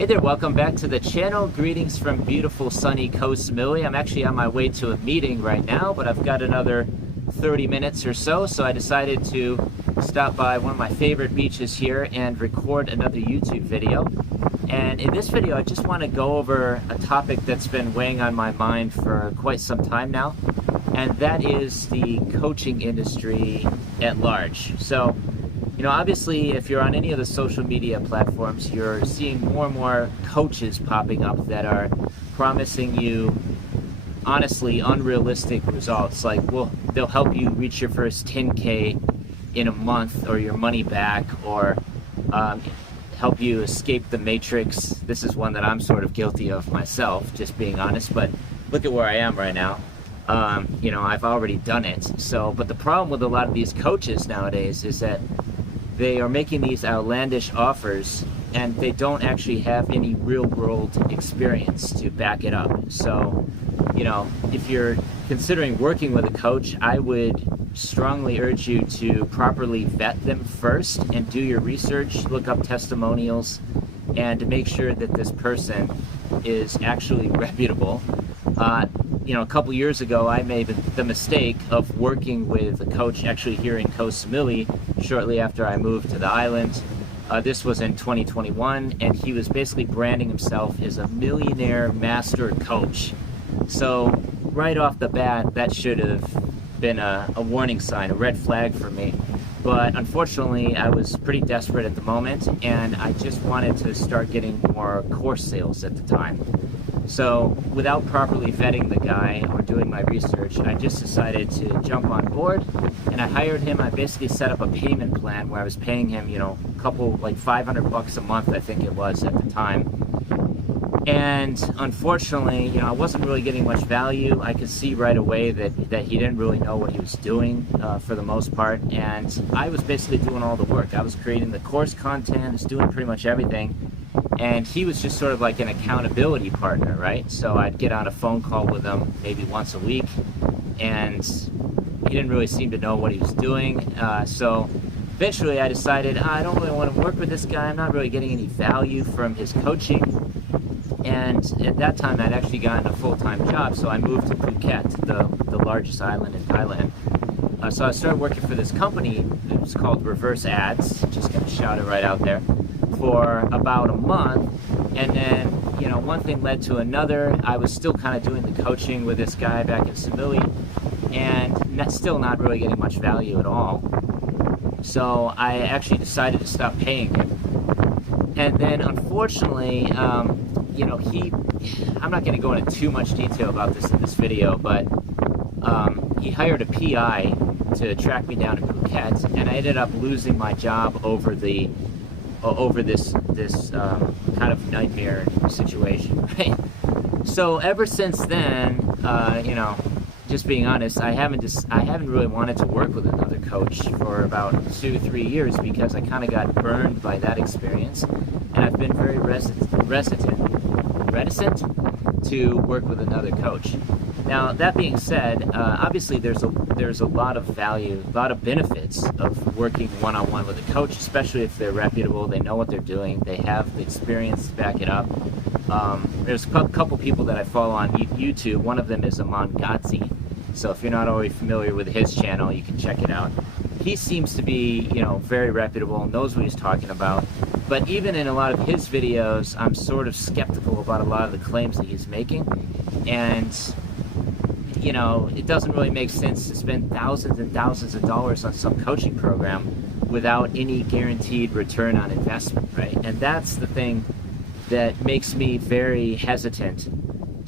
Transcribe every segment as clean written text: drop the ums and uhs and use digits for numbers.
Hey there, welcome back to the channel. Greetings from beautiful sunny Koh Samui. I'm actually on my way to a meeting right now, but I've got another 30 minutes or so I decided to stop by one of my favorite beaches here and record another YouTube video. And in this video, I just want to go over a topic that's been weighing on my mind for quite some time now, and that is the coaching industry at large. So, you know, obviously, if you're on any of the social media platforms, you're seeing more and more coaches popping up that are promising you, honestly, unrealistic results. Like, well, they'll help you reach your first 10K in a month, or your money back, or help you escape the matrix. This is one that I'm sort of guilty of myself, just being honest, but look at where I am right now. You know, I've already done it. So, but the problem with a lot of these coaches nowadays is that they are making these outlandish offers and they don't actually have any real world experience to back it up. So, you know, if you're considering working with a coach, I would strongly urge you to properly vet them first and do your research, look up testimonials, and to make sure that this person is actually reputable. You know, a couple years ago, I made the mistake of working with a coach actually here in Koh Samui shortly after I moved to the island. This was in 2021, and he was basically branding himself as a millionaire master coach. So right off the bat, that should have been a warning sign, a red flag for me. But unfortunately, I was pretty desperate at the moment, and I just wanted to start getting more course sales at the time. So without properly vetting the guy or doing my research, I just decided to jump on board, and I hired him. I basically set up a payment plan where I was paying him, you know, a couple, like $500 a month, I think it was at the time. And unfortunately, you know, I wasn't really getting much value. I could see right away that he didn't really know what he was doing for the most part. And I was basically doing all the work. I was creating the course content, I was doing pretty much everything. And he was just sort of like an accountability partner, right? So I'd get on a phone call with him maybe once a week, and he didn't really seem to know what he was doing. So eventually I decided, I don't really want to work with this guy. I'm not really getting any value from his coaching. And at that time, I'd actually gotten a full-time job, so I moved to Phuket, the largest island in Thailand. So I started working for this company. It was called Reverse Ads, just gonna shout it right out there, for about a month. And then, you know, one thing led to another. I was still kind of doing the coaching with this guy back in Samui, and still not really getting much value at all. So I actually decided to stop paying him. And then, unfortunately, you know, I'm not going to go into too much detail about this in this video, but he hired a PI to track me down in Phuket, and I ended up losing my job over this kind of nightmare situation, right? So ever since then, you know, just being honest, I haven't really wanted to work with another coach for about 2-3 years because I kind of got burned by that experience, and I've been very reticent to work with another coach. Now, that being said, obviously there's a lot of value, a lot of benefits of working one-on-one with a coach, especially if they're reputable, they know what they're doing, they have the experience to back it up. There's a couple people that I follow on YouTube. One of them is Aman Ghazi. So if you're not already familiar with his channel, you can check it out. He seems to be, you know, very reputable, knows what he's talking about. But even in a lot of his videos, I'm sort of skeptical about a lot of the claims that he's making. And, you know, it doesn't really make sense to spend thousands and thousands of dollars on some coaching program without any guaranteed return on investment, right? And that's the thing that makes me very hesitant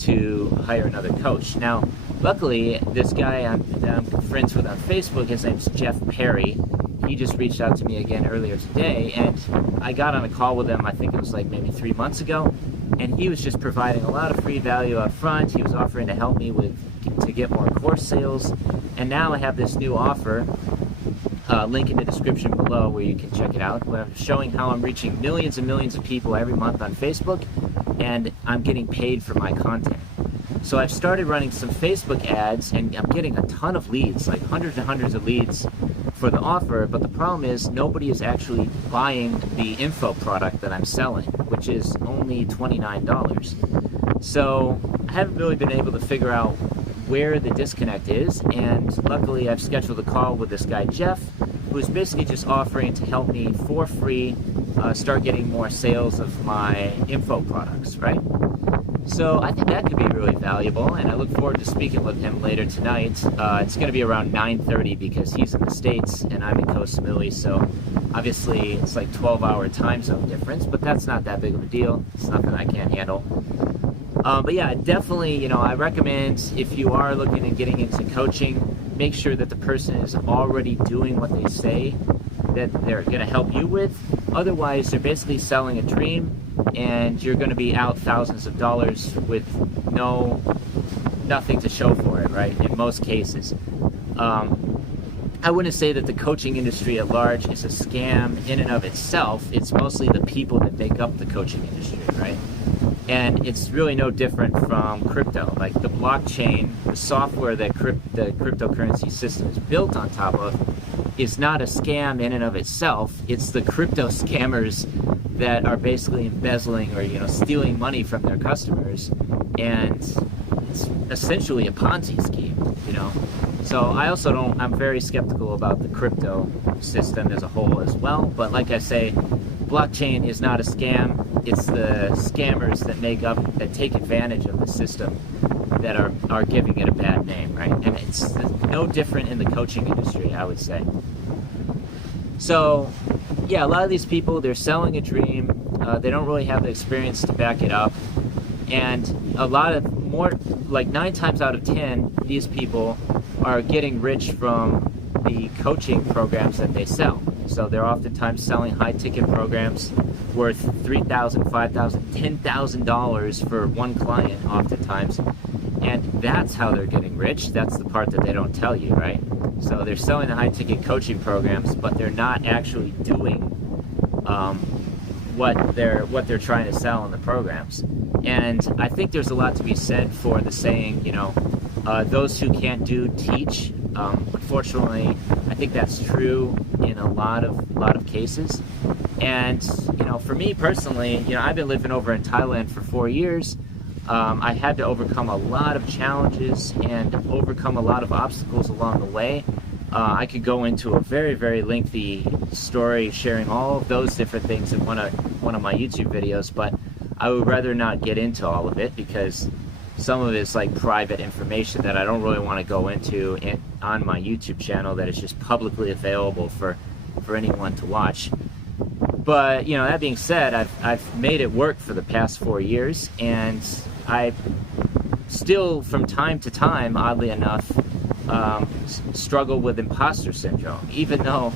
to hire another coach. Now, luckily, this guy that I'm friends with on Facebook, his name's Jeff Perry. He just reached out to me again earlier today, and I got on a call with him, I think it was like maybe 3 months ago, and he was just providing a lot of free value up front. He was offering to help me to get more course sales, and now I have this new offer, link in the description below where you can check it out, where I'm showing how I'm reaching millions and millions of people every month on Facebook, and I'm getting paid for my content. So I've started running some Facebook ads, and I'm getting a ton of leads, like hundreds and hundreds of leads for the offer, but the problem is nobody is actually buying the info product that I'm selling, which is only $29. So I haven't really been able to figure out where the disconnect is, and luckily I've scheduled a call with this guy Jeff, who's basically just offering to help me for free start getting more sales of my info products, right? So I think that could be really valuable, and I look forward to speaking with him later tonight. It's going to be around 9:30 because he's in the States and I'm in Koh Samui, so obviously it's like 12-hour time zone difference, but that's not that big of a deal. It's nothing I can't handle. But yeah, definitely, you know, I recommend if you are looking at getting into coaching, make sure that the person is already doing what they say that they're going to help you with. Otherwise, they're basically selling a dream, and you're going to be out thousands of dollars with nothing to show for it, right? In most cases. I wouldn't say that the coaching industry at large is a scam in and of itself. It's mostly the people that make up the coaching industry, right? And it's really no different from crypto. Like the blockchain, the software that the cryptocurrency system is built on top of is not a scam in and of itself. It's the crypto scammers that are basically embezzling or, you know, stealing money from their customers, and it's essentially a Ponzi scheme, you know. So I'm very skeptical about the crypto system as a whole as well, but like I say, blockchain is not a scam. It's the scammers that take advantage of the system that are giving it a bad name, right? And it's no different in the coaching industry, I would say. So yeah, a lot of these people, they're selling a dream. They don't really have the experience to back it up. And like 9 times out of 10, these people are getting rich from the coaching programs that they sell. So they're oftentimes selling high-ticket programs worth $3,000, $5,000, $10,000 for one client oftentimes. And that's how they're getting rich. That's the part that they don't tell you, right? So they're selling the high-ticket coaching programs, but they're not actually doing what they're trying to sell in the programs. And I think there's a lot to be said for the saying, you know, those who can't do teach. Unfortunately, I think that's true in a lot of cases. And you know, for me personally, you know, I've been living over in Thailand for 4 years. I had to overcome a lot of challenges and overcome a lot of obstacles along the way. I could go into a very, very lengthy story sharing all of those different things in one of my YouTube videos, but I would rather not get into all of it because some of it's like private information that I don't really want to go into on my YouTube channel that is just publicly available for anyone to watch. But you know, that being said, I've made it work for the past 4 years, and I still from time to time, oddly enough, struggle with imposter syndrome. Even though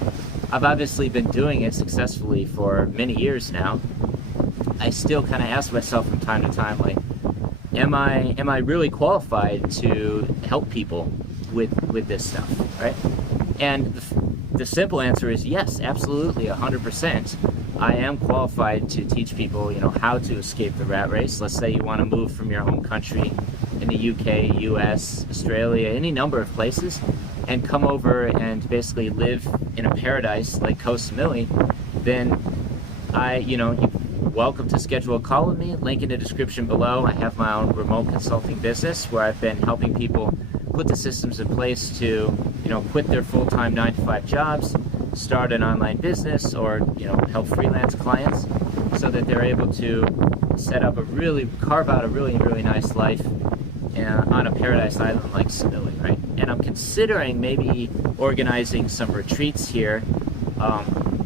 I've obviously been doing it successfully for many years now, I still kind of ask myself from time to time, like, am I really qualified to help people with this stuff, right? And the simple answer is yes, absolutely, 100%. I am qualified to teach people, you know, how to escape the rat race. Let's say you want to move from your home country in the UK, US, Australia, any number of places, and come over and basically live in a paradise like Koh Samui, then you're welcome to schedule a call with me. Link in the description below. I have my own remote consulting business where I've been helping people put the systems in place to, you know, quit their full-time 9-to-5 jobs, start an online business, or, you know, help freelance clients so that they're able to carve out a really, really nice life on a paradise island like Samui, right? And I'm considering maybe organizing some retreats here,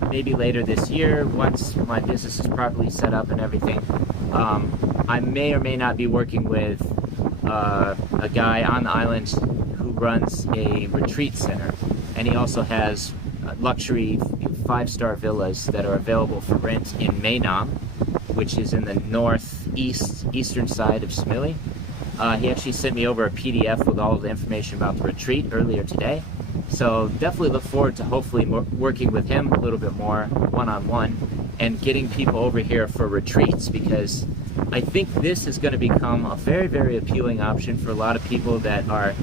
maybe later this year once my business is properly set up and everything. I may or may not be working with a guy on the island who runs a retreat center, and he also has luxury 5-star villas that are available for rent in Mainam, which is in the eastern side of Samui. He actually sent me over a PDF with all of the information about the retreat earlier today. So definitely look forward to hopefully working with him a little bit more one-on-one and getting people over here for retreats, because I think this is going to become a very, very appealing option for a lot of people that are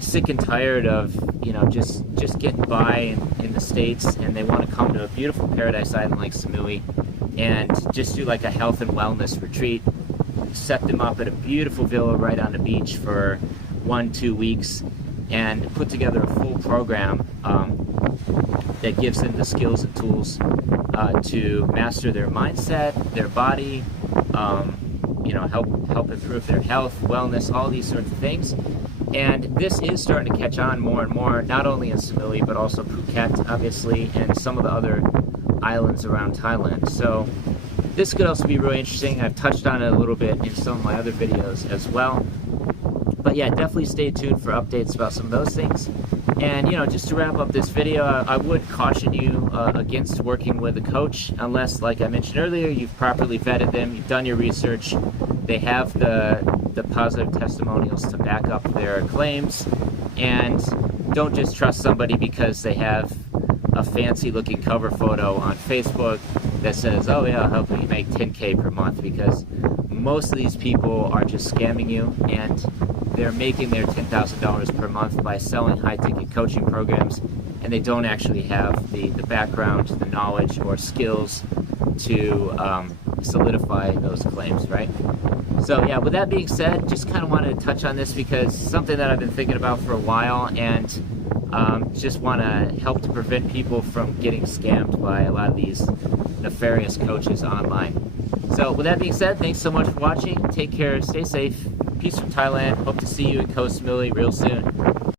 sick and tired of, you know, just getting by in the States, and they want to come to a beautiful paradise island like Samui and just do like a health and wellness retreat, set them up at a beautiful villa right on the beach for 1-2 weeks, and put together a full program that gives them the skills and tools to master their mindset, their body, you know, help improve their health, wellness, all these sorts of things. And this is starting to catch on more and more, not only in Samui, but also Phuket, obviously, and some of the other islands around Thailand. So this could also be really interesting. I've touched on it a little bit in some of my other videos as well. But yeah, definitely stay tuned for updates about some of those things. And, you know, just to wrap up this video, I would caution you against working with a coach unless, like I mentioned earlier, you've properly vetted them, you've done your research, they have the positive testimonials to back up their claims, and don't just trust somebody because they have a fancy looking cover photo on Facebook that says, oh yeah, I'll help you make 10K per month, because most of these people are just scamming you, and they're making their $10,000 per month by selling high-ticket coaching programs, and they don't actually have the background, the knowledge, or skills to solidify those claims, right? So yeah, with that being said, just kind of wanted to touch on this because it's something that I've been thinking about for a while, and just want to help to prevent people from getting scammed by a lot of these nefarious coaches online. So with that being said, thanks so much for watching. Take care, stay safe. Peace from Thailand. Hope to see you in Koh Samui real soon.